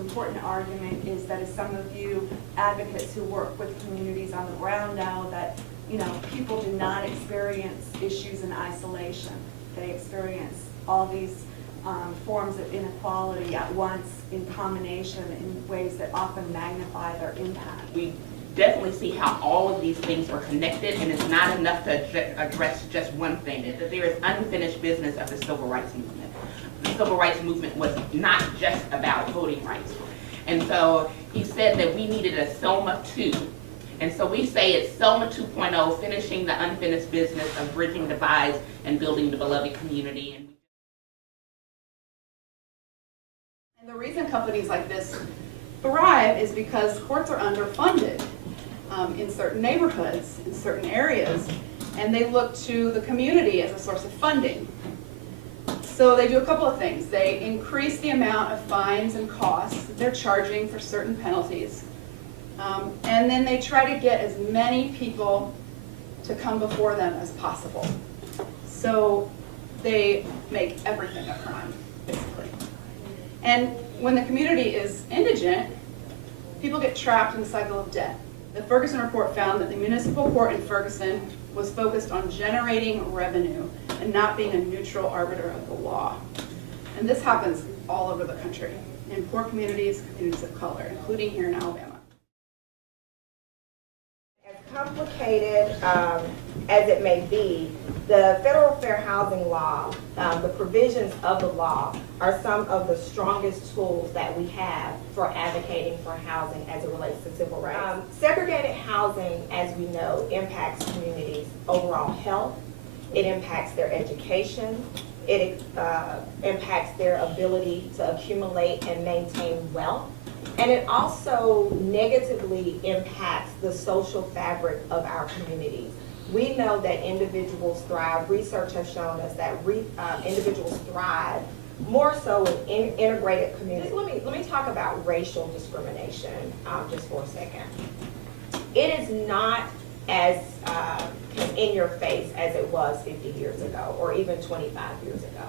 important argument is that, as some of you advocates who work with communities on the ground know, that people do not experience issues in isolation. They experience all these forms of inequality at once in combination in ways that often magnify their impact. We definitely see how all of these things are connected, and it's not enough to address just one thing. That there is unfinished business of the civil rights movement. The civil rights movement was not just about voting rights. And so he said that we needed a Selma 2. And so we say it's Selma 2.0, finishing the unfinished business of bridging divides and building the beloved community. And the reason companies like this thrive is because courts are underfunded in certain neighborhoods, in certain areas, and they look to the community as a source of funding. So they do a couple of things. They increase the amount of fines and costs that they're charging for certain penalties. And then they try to get as many people to come before them as possible. So they make everything a crime, basically. And when the community is indigent, people get trapped in the cycle of debt. The Ferguson report found that the municipal court in Ferguson was focused on generating revenue and not being a neutral arbiter of the law. And this happens all over the country, in poor communities, communities of color, including here in Alabama. As complicated as it may be, the federal fair housing law, the provisions of the law, are some of the strongest tools that we have for advocating for housing as it relates to civil rights. Segregated housing, as we know, impacts communities' overall health. It impacts their education. It impacts their ability to accumulate and maintain wealth. And it also negatively impacts the social fabric of our communities. We know that individuals thrive. Research has shown us that individuals thrive more so in integrated communities. Let me talk about racial discrimination just for a second. It is not as in your face as it was 50 years ago or even 25 years ago.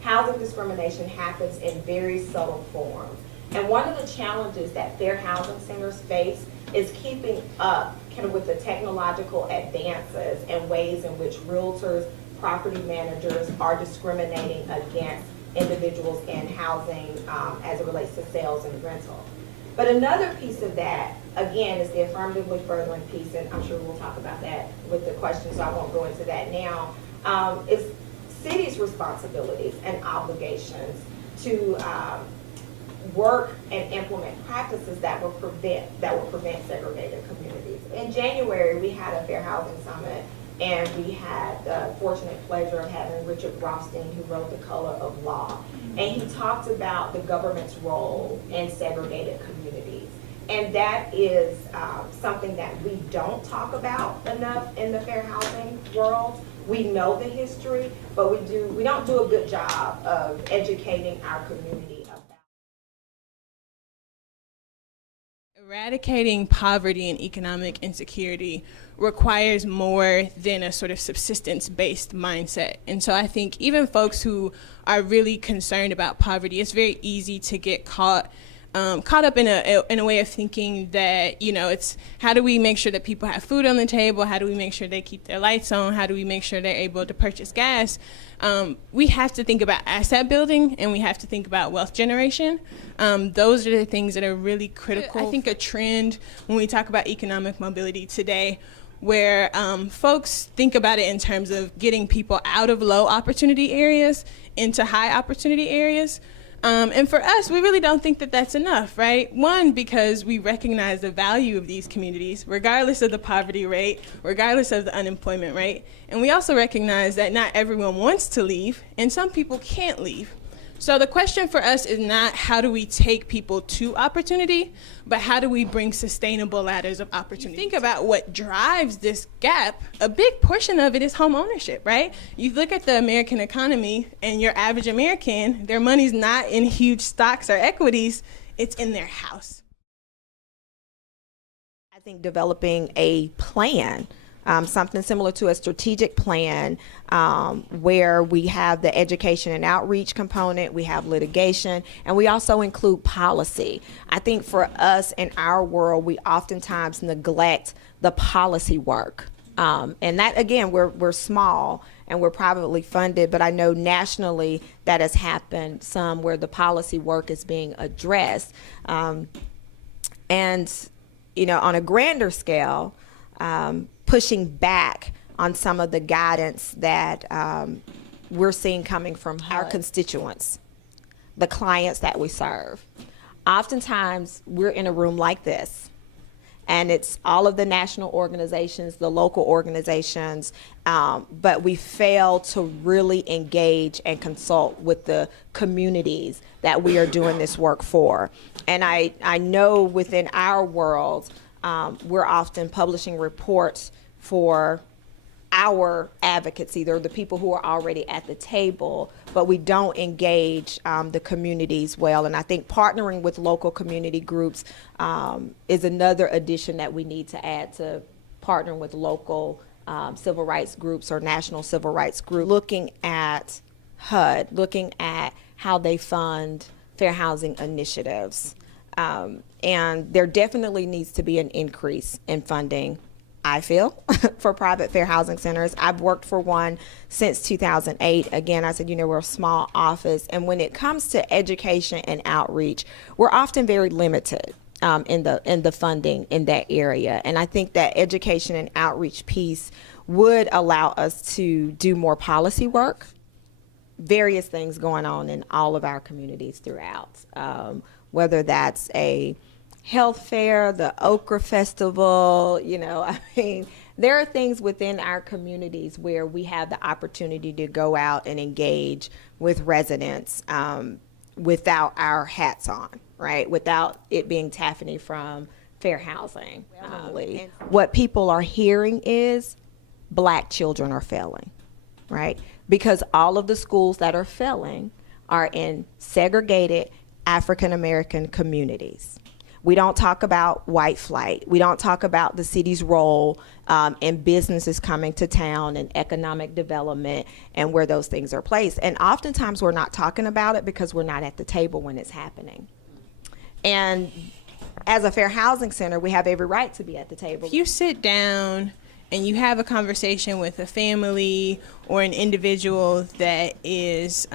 Housing discrimination happens in very subtle forms. And one of the challenges that fair housing centers face is keeping up kind of with the technological advances and ways in which realtors, property managers are discriminating against individuals in housing as it relates to sales and rental. But another piece of that, again, is the affirmatively furthering piece, and I'm sure we'll talk about that with the questions, so I won't go into that now, is cities' responsibilities and obligations to work and implement practices that will prevent segregated communities. In January, we had a Fair Housing Summit, and we had the fortunate pleasure of having Richard Rothstein, who wrote The Color of Law. And he talked about the government's role in segregated communities. And that is something that we don't talk about enough in the fair housing world. We know the history, but we don't do a good job of educating our community about. Eradicating poverty and economic insecurity requires more than a sort of subsistence-based mindset. And so I think even folks who are really concerned about poverty, it's very easy to get caught up in a way of thinking that, it's how do we make sure that people have food on the table? How do we make sure they keep their lights on? How do we make sure they're able to purchase gas? We have to think about asset building, and we have to think about wealth generation. Those are the things that are really critical. I think a trend when we talk about economic mobility today, where folks think about it in terms of getting people out of low opportunity areas into high opportunity areas. And for us, we really don't think that that's enough, right? One, because we recognize the value of these communities, regardless of the poverty rate, regardless of the unemployment rate. And we also recognize that not everyone wants to leave, and some people can't leave. So the question for us is not how do we take people to opportunity, but how do we bring sustainable ladders of opportunity? Think about what drives this gap. A big portion of it is home ownership, right? You look at the American economy, and your average American, their money's not in huge stocks or equities, it's in their house. I think developing a plan something similar to a strategic plan, where we have the education and outreach component, we have litigation, and we also include policy. I think for us in our world, we oftentimes neglect the policy work. And that, again, we're small and we're privately funded, but I know nationally that has happened some where the policy work is being addressed. And, you know, on a grander scale, pushing back on some of the guidance that we're seeing coming from our constituents, the clients that we serve. Oftentimes, we're in a room like this, and it's all of the national organizations, the local organizations, but we fail to really engage and consult with the communities that we are doing this work for. And I know within our world, we're often publishing reports for our advocates, either the people who are already at the table, but we don't engage the communities well. And I think partnering with local community groups is another addition that we need to add to partnering with local civil rights groups or national civil rights groups. Looking at HUD, looking at how they fund fair housing initiatives. And there definitely needs to be an increase in funding, I feel, for private fair housing centers. I've worked for one since 2008. Again, I said, you know, we're a small office. And when it comes to education and outreach, we're often very limited in the funding in that area. And I think that education and outreach piece would allow us to do more policy work, various things going on in all of our communities throughout, whether that's a health fair, the Okra Festival, you know, I mean, there are things within our communities where we have the opportunity to go out and engage with residents without our hats on, right? Without it being Taffany from fair housing. What people are hearing is Black children are failing, right? Because all of the schools that are failing are in segregated African American communities. We don't talk about white flight. We don't talk about the city's role in businesses coming to town and economic development and where those things are placed. And oftentimes we're not talking about it because we're not at the table when it's happening. And as a fair housing center, we have every right to be at the table. If you sit down and you have a conversation with a family or an individual that is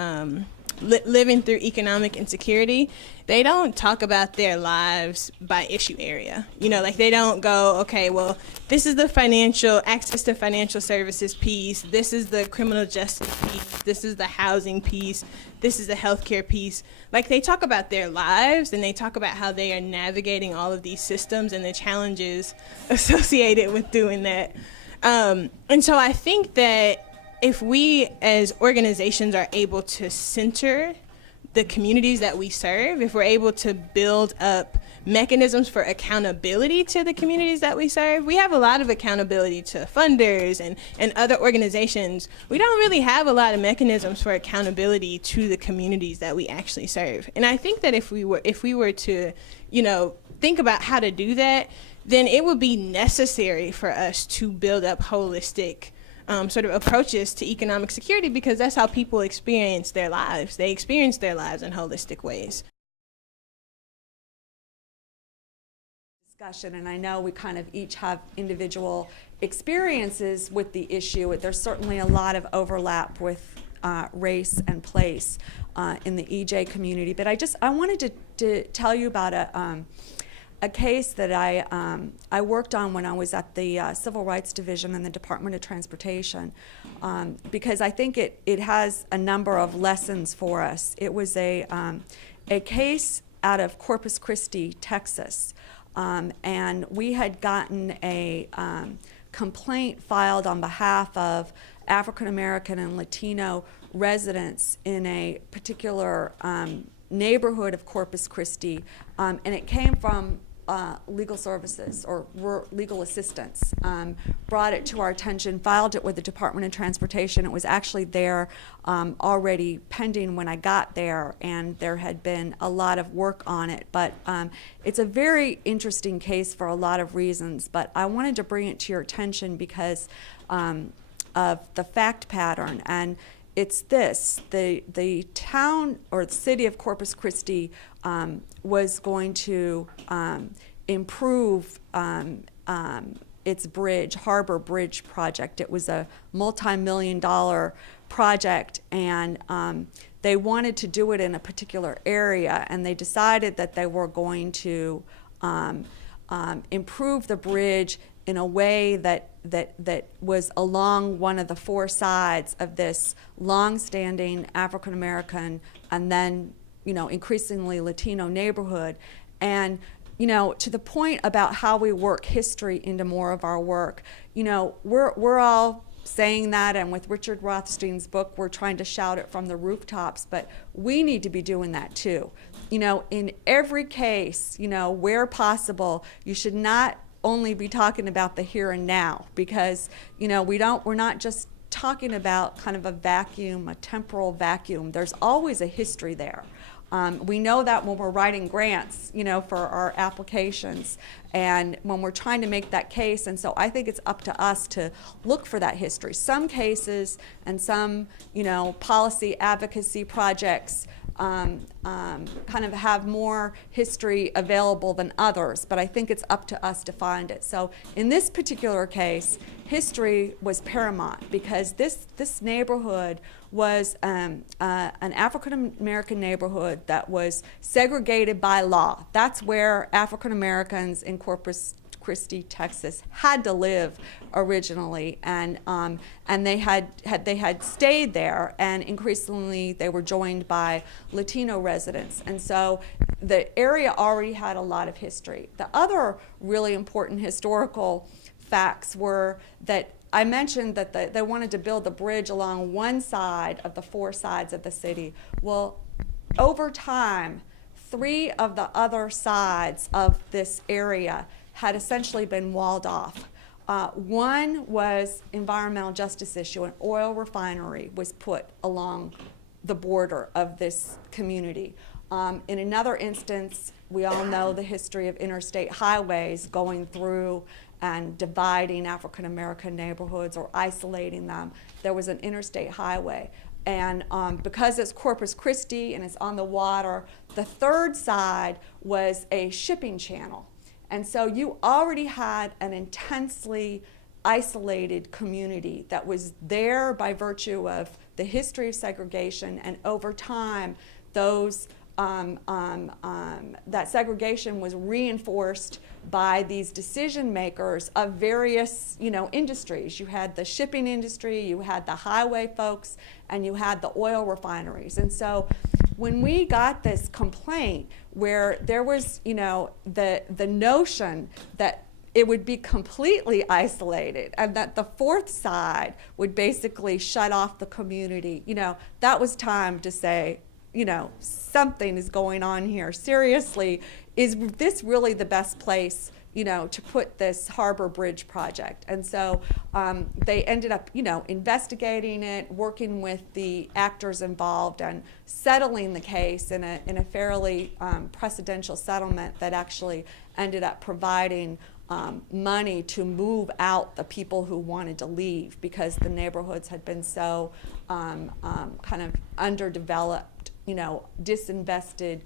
living through economic insecurity, they don't talk about their lives by issue area. You know, like they don't go, okay, well, this is the financial access to financial services piece, this is the criminal justice piece, this is the housing piece, this is the healthcare piece. Like they talk about their lives and they talk about how they are navigating all of these systems and the challenges associated with doing that. And so I think that if we as organizations are able to center the communities that we serve, if we're able to build up mechanisms for accountability to the communities that we serve, we have a lot of accountability to funders and other organizations. We don't really have a lot of mechanisms for accountability to the communities that we actually serve. And I think that if we were to, you know, think about how to do that, then it would be necessary for us to build up holistic sort of approaches to economic security, because that's how people experience their lives. They experience their lives in holistic ways. Discussion, and I know we kind of each have individual experiences with the issue. There's certainly a lot of overlap with race and place in the EJ community, but I wanted to tell you about a case that I worked on when I was at the Civil Rights Division in the Department of Transportation, because I think it has a number of lessons for us. It was a case out of Corpus Christi, Texas, and we had gotten a complaint filed on behalf of African American and Latino residents in a particular neighborhood of Corpus Christi, and it came from Legal Services or legal assistance brought it to our attention, filed it with the Department of Transportation. It was actually there already pending when I got there, and there had been a lot of work on it. But it's a very interesting case for a lot of reasons, but I wanted to bring it to your attention because of the fact pattern. And it's this: the town or the city of Corpus Christi was going to improve its bridge, Harbor Bridge project. It was a multi-million-dollar project, and they wanted to do it in a particular area, and they decided that they were going to improve the bridge in a way that was along one of the four sides of this long-standing African American and then, increasingly Latino neighborhood. And, to the point about how we work history into more of our work, we're all saying that, and with Richard Rothstein's book, we're trying to shout it from the rooftops, but we need to be doing that too. In every case, where possible, you should not only be talking about the here and now, because we're not just talking about kind of a vacuum, a temporal vacuum. There's always a history there. We know that when we're writing grants, for our applications, and when we're trying to make that case. And so I think it's up to us to look for that history. Some cases and some, policy advocacy projects kind of have more history available than others, but I think it's up to us to find it. So in this particular case, history was paramount because this neighborhood was an African American neighborhood that was segregated by law. That's where African Americans in Corpus Christi, Texas, had to live originally, and they had stayed there, and increasingly they were joined by Latino residents, and so the area already had a lot of history. The other really important historical facts were that I mentioned that they wanted to build the bridge along one side of the four sides of the city. Well, over time, 3 of the other sides of this area had essentially been walled off. One was environmental justice issue. An oil refinery was put along the border of this community. In another instance, we all know the history of interstate highways going through and dividing African American neighborhoods or isolating them. There was an interstate highway. And because it's Corpus Christi and it's on the water, the third side was a shipping channel. And so you already had an intensely isolated community that was there by virtue of the history of segregation, and over time, those that segregation was reinforced by these decision makers of various, industries. You had the shipping industry, you had the highway folks, and you had the oil refineries. And so when we got this complaint where there was, the notion that it would be completely isolated and that the fourth side would basically shut off the community, that was time to say, something is going on here. Seriously, is this really the best place, to put this Harbor Bridge project? And so they ended up, investigating it, working with the actors involved, and settling the case in a fairly precedential settlement that actually ended up providing money to move out the people who wanted to leave because the neighborhoods had been so kind of underdeveloped, disinvested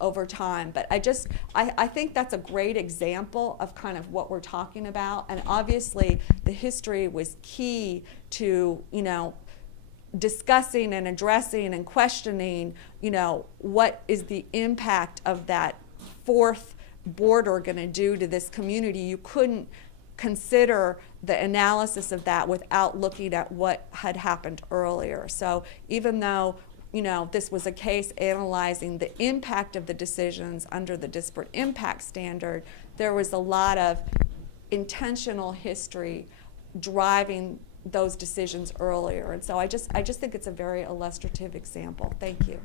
over time. But I think that's a great example of kind of what we're talking about. And obviously the history was key to, discussing and addressing and questioning, what is the impact of that fourth border going to do to this community. You couldn't consider the analysis of that without looking at what had happened earlier. So even though this was a case analyzing the impact of the decisions under the disparate impact standard, there was a lot of intentional history driving those decisions earlier. And so I just think it's a very illustrative example. Thank you.